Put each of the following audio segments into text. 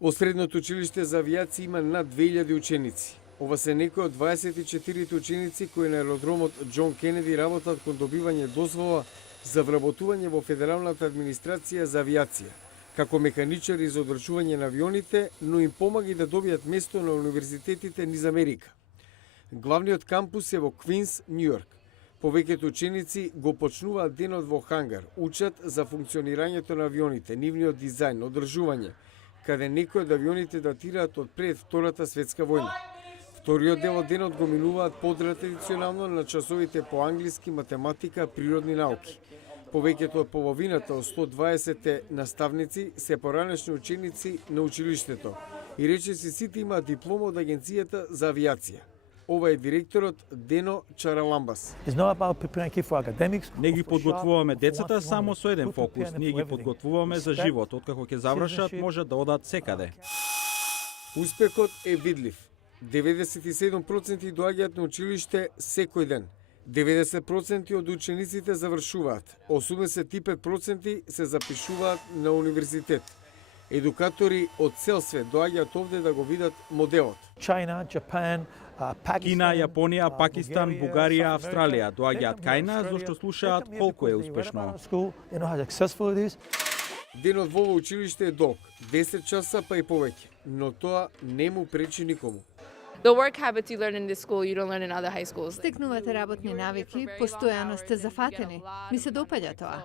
Во Средното училиште за авиација има над 2000 ученици. Ова се некои од 24 ученици кои на аеродромот Џон Кенеди работат кон добивање дозвола за вработување во Федералната администрација за авиација, како механичари за одржување на авионите, но им помага и да добијат место на универзитетите низ Америка. Главниот кампус е во Квинс, Њујорк. Повеќето ученици го почнуваат денот во хангар, учат за функционирањето на авионите, нивниот дизајн, одржување, каде некои од авионите датираат од пред Втората светска војна. Вториот дел од денот го минуваат потрадиционално на часовите по англиски, математика, природни науки. Повеќето од половината од 120 наставници се поранешни ученици на училиштето и речиси сите имаат диплома од Агенцијата за авиација. Ова е директорот Дено Чараламбас. Не ги подготвуваме децата само со еден фокус, ние ги подготвуваме за живот, откако ќе завршат можат да одат секаде. Успехот е видлив. 97% доаѓаат на училиште секој ден. 90% од учениците завршуваат. 85% се запишуваат на универзитет. Едукатори од цел свет доаѓаат овде да го видат моделот. Кина, Јапонија, Пакистан, Бугарија, Австралија доаѓаат кај нас зашто слушаат колку е успешно. Денот во училиште е долг, 10 часа па и повеќе, но тоа не му пречи никому. The work habits you learn in this school, you don't learn in other high schools. Стекнувате работни навики, постојано сте зафатени. Ми се допаѓа тоа.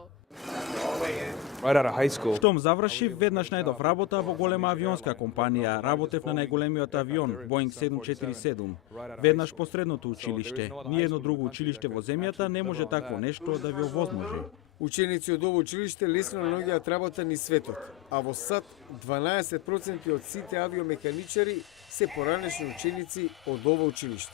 Штом завршив, веднаш најдов работа во голема авионска компанија. Работев на најголемиот авион, Boeing 747. Веднаш по средното училиште. Ниедно друго училиште во земјата не може такво нешто да ви овозможи. Ученици од ова училиште лесно наоѓаат работа низ светот, а во САД 12% од сите авиомеханичари се поранешни ученици од ова училиште.